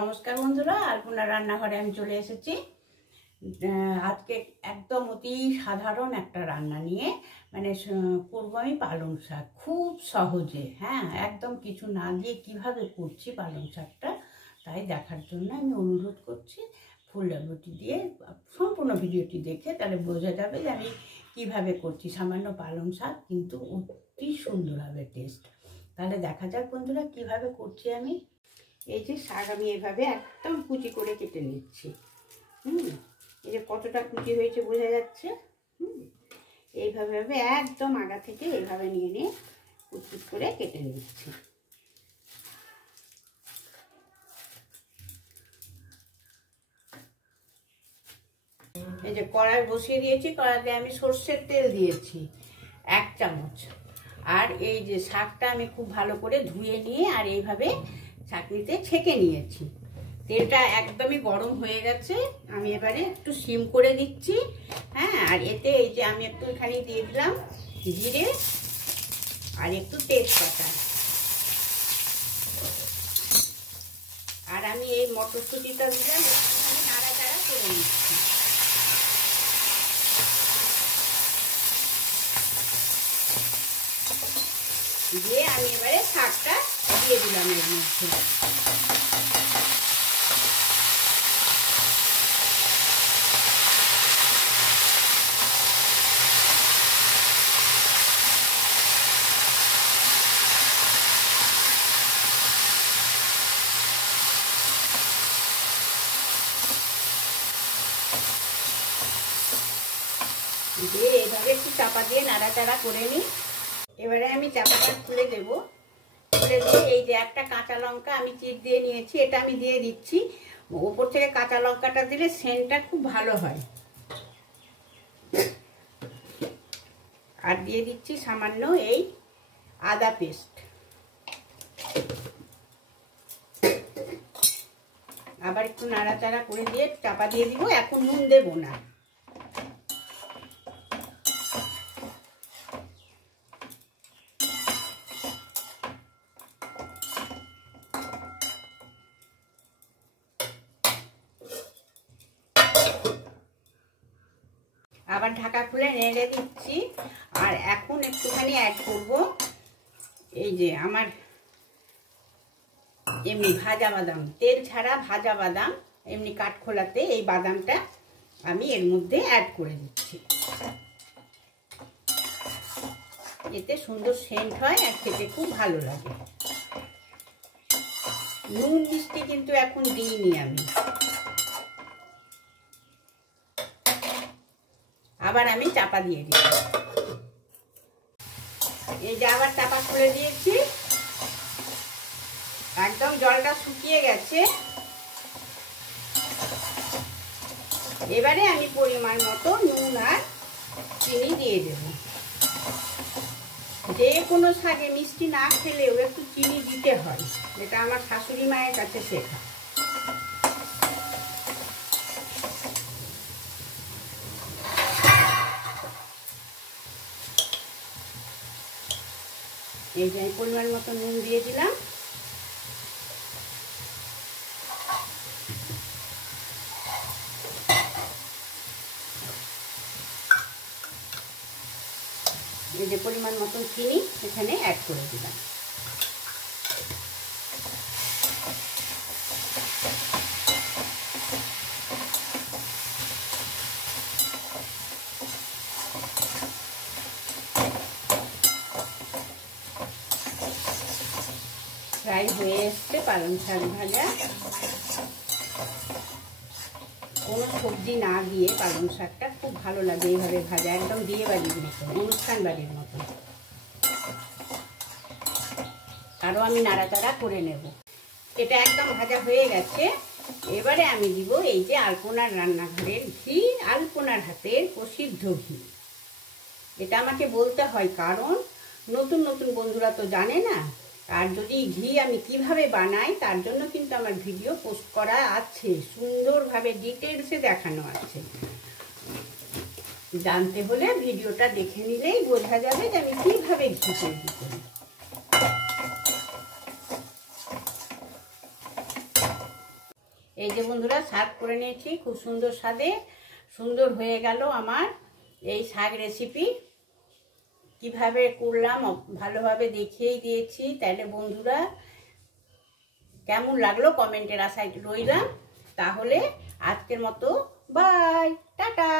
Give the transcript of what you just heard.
নমস্কার বন্ধুরা, আলপনা রান্নাঘরে আমি চলে এসেছি। আজকে একদম অতি সাধারণ একটা রান্না নিয়ে করবো আমি পালং শাক খুব সহজে। হ্যাঁ, একদম কিছু না দিয়ে কিভাবে করছি পালং শাকটা, তাই দেখার জন্য আমি অনুরোধ করছি। ফুল ডালবটি দিয়ে সম্পূর্ণ ভিডিওটি দেখে তাহলে বোঝা যাবে যে আমি কীভাবে করছি। সামান্য পালং শাক কিন্তু অতি সুন্দর হবে টেস্ট। তাহলে দেখা যাক বন্ধুরা কিভাবে করছি আমি। এই যে শাক আমি এভাবে একদম কুচি করে কেটে নিচ্ছি। এই যে কতটা কুচি হয়েছে বোঝা যাচ্ছে। এইভাবে একদম আগা থেকে এইভাবে নিয়ে নিয়ে কুচি করে কেটে নিচ্ছি। এই যে কড়াই বসিয়ে দিয়েছি, কড়াইতে আমি সর্ষের তেল দিয়েছি 1 চামচ। আর এই যে শাকটা আমি খুব ভালো করে ধুয়ে নিয়ে আর এইভাবে চাকনিতে ছেঁকে নিয়েছি। তেলটা একদমই গরম হয়ে গেছে, আমি এবারে একটু সিম করে দিচ্ছি। হ্যাঁ, আর এতে এই যে আমি একটু এখানে দিয়ে দিলাম জিরে আর একটু তেজপাতা। আর আমি এই মটরশুঁটিটা দিলাম, একটুখানি নাড়াচাড়া করে নিচ্ছি। দিয়ে আমি এবারে শাকটা দিয়ে দিলাম এর মধ্যে। দিয়ে এইভাবে একটু চাপা দিয়ে নাড়াচাড়া করে নিই। এবারে আমি চাপাটা খুলে দেব। খুলে দিয়ে এই যে একটা কাঁচা লঙ্কা আমি চিড় দিয়ে নিয়েছি, এটা আমি দিয়ে দিচ্ছি। ওপর থেকে কাঁচা লঙ্কাটা দিলে সেন্টটা খুব ভালো হয়। আর দিয়ে দিচ্ছি সামান্য এই আদা পেস্ট। আবার একটু নাড়াচাড়া করে দিয়ে চাপা দিয়ে দিব। এখন নুন দেব না। আবার ঢাকা খুলে নেড়ে দিচ্ছি। আর এখন একটুখানি অ্যাড করব এই যে আমার এমনি ভাজা বাদাম, তেল ছাড়া ভাজা বাদাম, এমনি কাঠখোলাতে এই বাদামটা আমি এর মধ্যে অ্যাড করে দিচ্ছি। এতে সুন্দর সেন্ট হয় আর খেতে খুব ভালো লাগে। নুন মিষ্টি কিন্তু এখন দিইনি আমি। আবার আমি চাপা দিয়ে দিই। এই যে আবার চাপা খুলে দিয়েছি। একদম জলটা শুকিয়ে গেছে। এবারে আমি পরিমাণ মতো নুন আর চিনি দিয়ে দেব। যে কোনো শাকে মিষ্টি না খেলেও একটু চিনি দিতে হয়, যেটা আমার শাশুড়ি মায়ের কাছে শেখা। এই যে পরিমাণ মতো নুন দিয়ে দিলাম। এই যে পরিমাণ মতো চিনি এখানে অ্যাড করে দিলাম। ফ্রাই হয়ে এসছে পালং শাক ভাজা। কোনো সবজি না দিয়ে পালং শাকটা খুব ভালো লাগে এইভাবে ভাজা, একদম বিয়ে বাড়ির মতো, অনুষ্ঠান বাড়ির মতো। আরও আমি নাড়াচাড়া করে নেব। এটা একদম ভাজা হয়ে গেছে। এবারে আমি দিব এই যে আলপনার রান্নাঘরের ঘি, আলপনার হাতের প্রসিদ্ধ ঘি। এটা আমাকে বলতে হয়, কারণ নতুন নতুন বন্ধুরা তো জানে না। আর যদি ঘি আমি কিভাবে বানাই তার জন্য কিন্তু আমার ভিডিও পোস্ট করা আছে, সুন্দরভাবে ডিটেলসে দেখানো আছে। জানতে হলে ভিডিওটা দেখে নিলেই বোঝা যাবে যে আমি কিভাবে ঘি তৈরি করি। এই যে বন্ধুরা সার্ভ করে নিয়েছি, খুব সুন্দর স্বাদে সুন্দর হয়ে গেল আমার এই শাক রেসিপি। কিভাবে করলাম ভালোভাবে দেখিয়েই দিয়েছি। তাহলে বন্ধুরা কেমন লাগলো কমেন্টের আশায় রইলাম। তাহলে আজকের মতো বাই, টাটা।